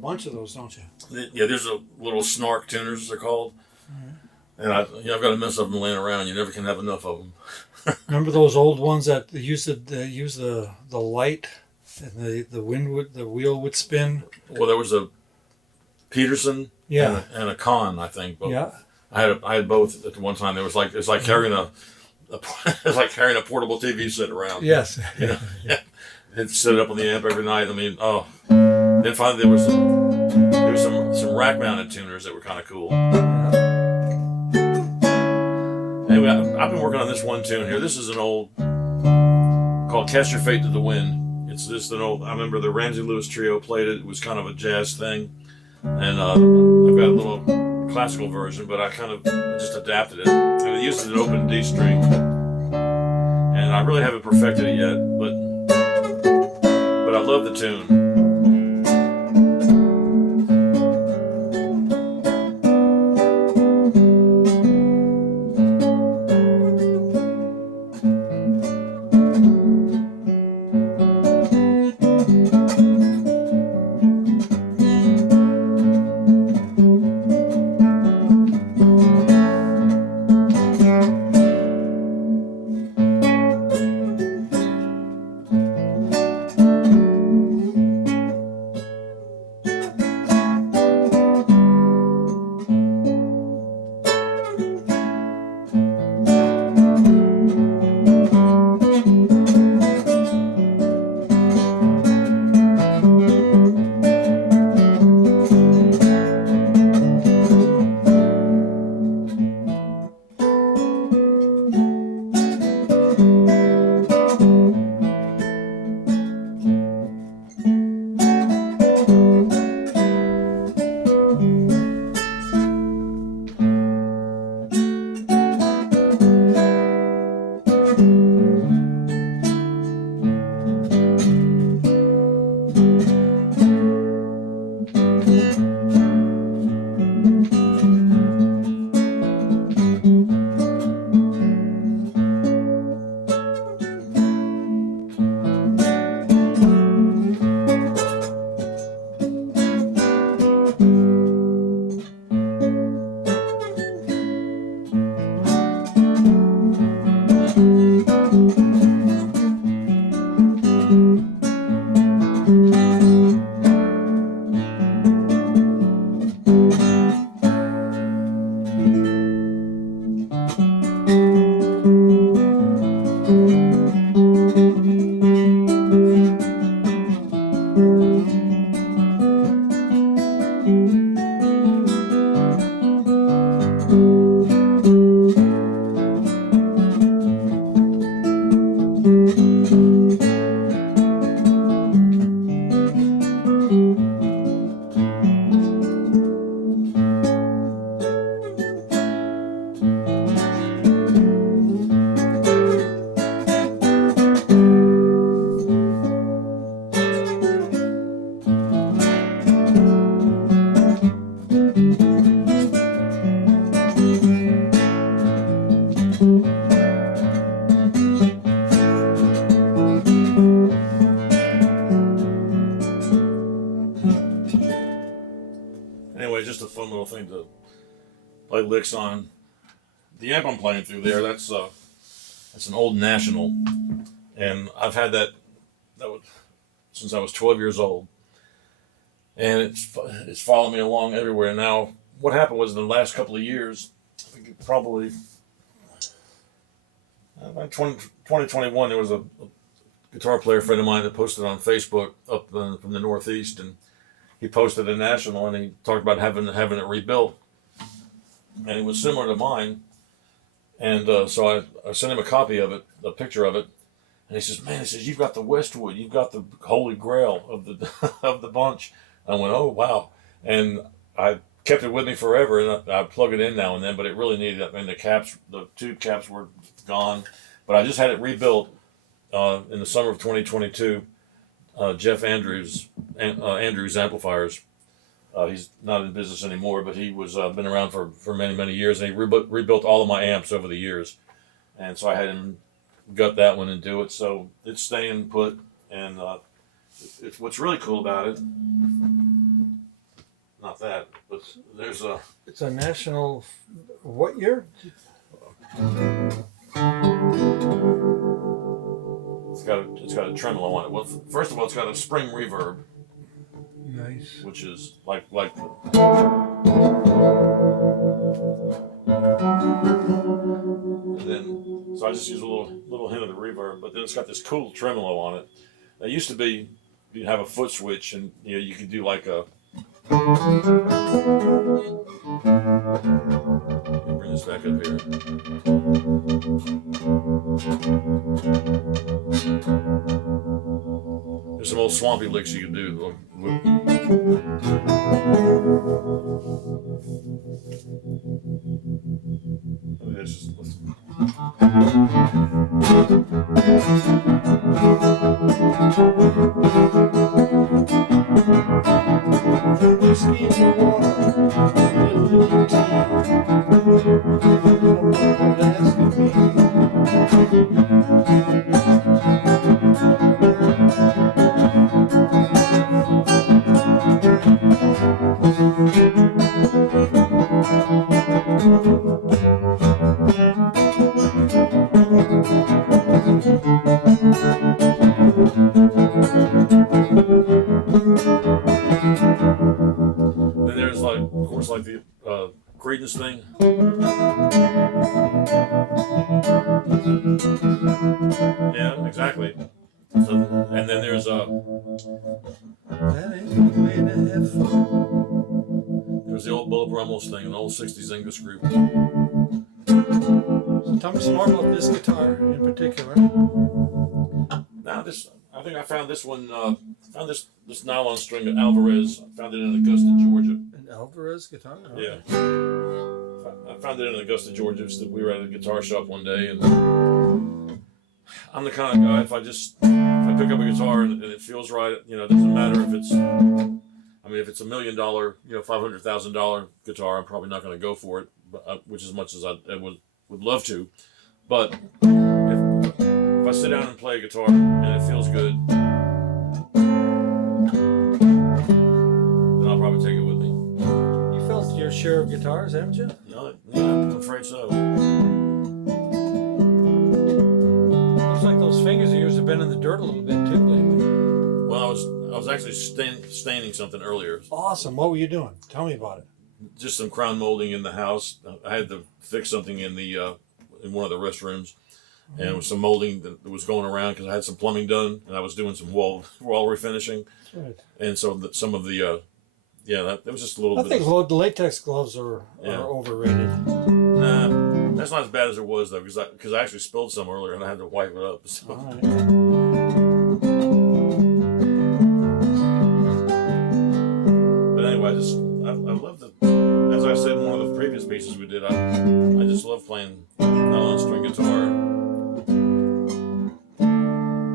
bunch of those, don't you? Yeah, there's a little Snark tuners, they're called. Mm-hmm. And I've got a mess of them laying around. You never can have enough of them. Remember those old ones that use the light and the wheel would spin? Well, there was a Peterson and a Conn, I think. Both. Yeah. I had both at one time. It's like carrying it's like carrying a portable TV set around. Yes. You know? Yeah. And set it up on the amp every night. I mean, Then finally there was some rack mounted tuners that were kind of cool. Anyway, I've been working on this one tune here. This is an old called "Cast Your Fate to the Wind." It's just an old. I remember the Ramsey Lewis Trio played it. It was kind of a jazz thing, and I've got a little classical version, but I just adapted it, and it uses an open D string, and I really haven't perfected it yet, but I love the tune. Just a fun little thing to play licks on. The amp I'm playing through there, that's an old National, and I've had that since I was 12 years old, and it's followed me along everywhere. Now, what happened was in the last couple of years, I think probably 2021, there was a guitar player friend of mine that posted on Facebook up from the Northeast, and he posted a National, and he talked about having it rebuilt, and it was similar to mine. And so I sent him a copy of it, a picture of it, and he says, "Man," he says, "you've got the Westwood, you've got the holy grail of the of the bunch." I went, "Oh wow!" And I kept it with me forever, and I plug it in now and then. But it really needed. I mean, the tube caps were gone, but I just had it rebuilt in the summer of 2022. Jeff Andrews Amplifiers. He's not in business anymore, but he was been around for many years, and he rebuilt all of my amps over the years. And so I had him gut that one and do it. So it's staying put, and what's really cool about it not that, but there's a. It's a National. What year? It's got a tremolo on it. Well, first of all, it's got a spring reverb, Nice. which is like. And then, so I just use a little hint of the reverb, but then it's got this cool tremolo on it. It used to be you'd have a foot switch, and you could do like a. Let me bring this back up here. There's some old swampy licks you can do. Let's just listen. Whiskey in the water, little tea. Don't ask me. Then there's like, of course, like the Credence thing. Yeah, exactly. So, and then there's That ain't the way to have fun. there's the old Bullet Brummels thing, an old '60s English group. So tell me some more about this guitar in particular. Now I think I found this one. Found this nylon string at Alvarez. I found it in Augusta, Georgia. An Alvarez guitar? Oh. Yeah. I found it in Augusta, Georgia. We were at a guitar shop one day, and I'm the kind of guy, if I pick up a guitar and it feels right, it doesn't matter if it's, if it's $1 million, $500,000 guitar, I'm probably not going to go for it, which as much as I would love to. But if I sit down and play a guitar and it feels good, then I'll probably take it with me. You felt your share of guitars, haven't you? No, yeah, I'm afraid so. Looks like those fingers of yours have been in the dirt a little bit too lately. Well, I was actually staining something earlier. Awesome. What were you doing? Tell me about it. Just some crown molding in the house. I had to fix something in one of the restrooms, and it was some molding that was going around because I had some plumbing done, and I was doing some wall refinishing. That's right. And so some of the that was just a little I bit. think the latex gloves are overrated. Nah, that's not as bad as it was though, because I actually spilled some earlier and I had to wipe it up. So. All right. But anyway, I love as I said in one of the previous pieces we did, I just love playing nylon string guitar.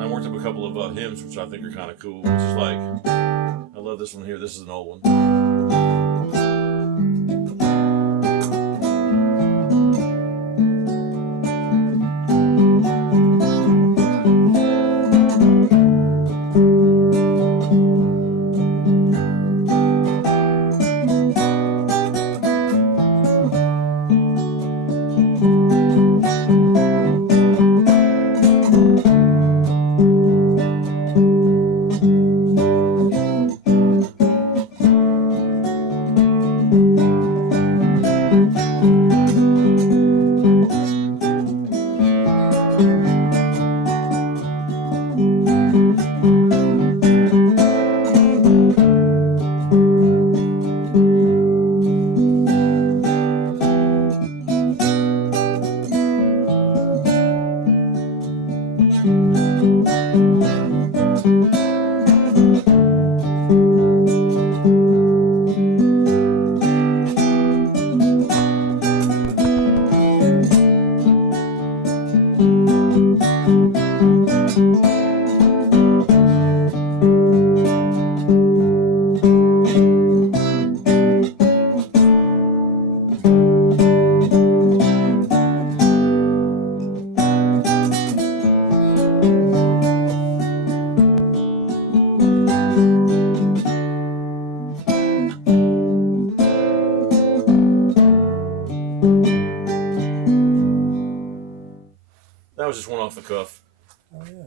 I worked up a couple of hymns which I think are kind of cool, which is like, I love this one here. This is an old one. That was just one off the cuff. Oh yeah.